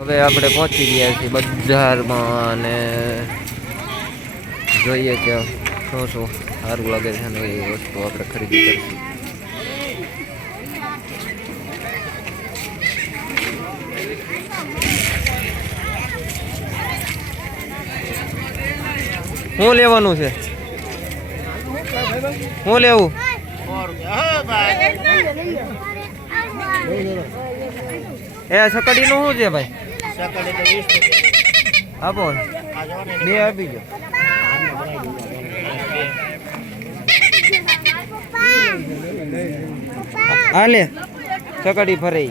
હવે આપણે પહોંચી ગયા છીએ બજારમાં અને જોઈએ કે શું શું સારું લાગે છે ને એ વસ્તુ આપણે ખરીદી કરીશું. શું લેવાનું છે? શું લેવું? એ સકડીનું શું છે ભાઈ? આપો બે આપી ગયો. હાલે સકડી ફરે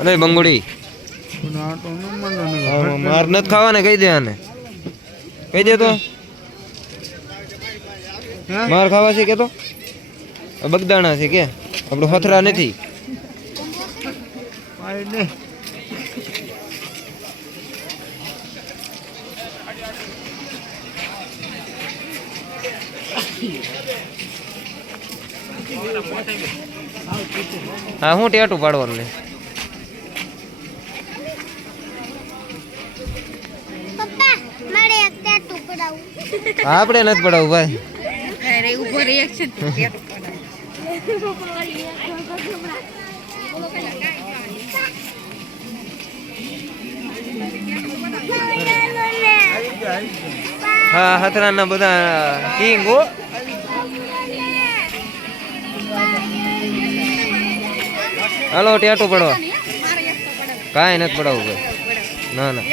અરે બંગુડી માર નથી ખાવાને કહી દે. આને કહી દે તો માર ખાવા છે કે તો બગદાણા છે કે આપણું હથરા નથી. હા હું ટેટું પાડવાનું ને આપણે નથી પડાવું ભાઈ. હા હથરાના બધા કિંગ હો. હાલો ટેટું પડવા. કાંઈ નથી પડાવું ભાઈ. ના ના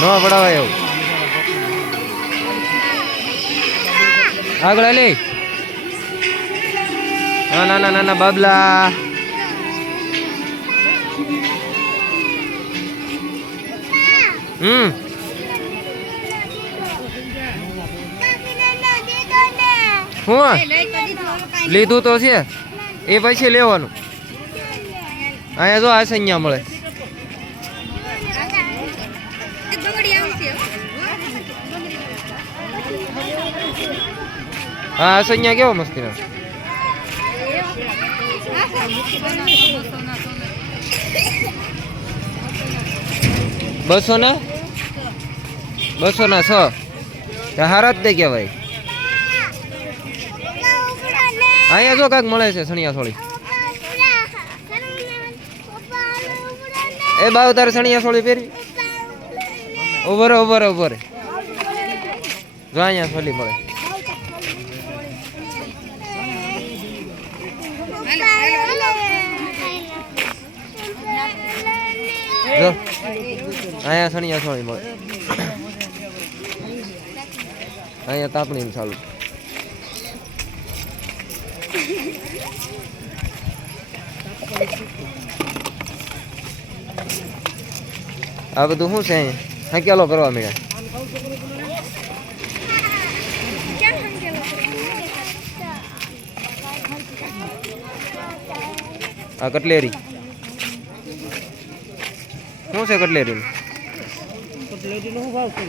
નો પડાવાય એવું. આગળ લે. ના ના ના ના બાબલા. હું લીધું તો છે એ પછી લેવાનું. અહીંયા જો આ સંඥા મળે. હા સંඥા કેવો મસ્તી ના. બસો ના 6 હારા જ દે કેવાય. અહીંયા જો કાંઈક મળે છે સણિયા સોળી. એ બાવ તારે સણિયા સોળી પહેરી. ઉભરે જો અહીંયા સોલી મળે. જો અહીંયા સણિયા સોળી મળે. અહીંયા તાપણી ચાલુ. આ બધું શું છે અહીંયા હકેલો કરવા મળ્યા. આ કટલેરી શું છે? કટલેરી શું ભાવ છે?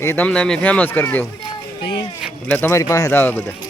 એ તમને અમે ફેમસ કરી દેવું એટલે તમારી પાસે જ આવે બધા.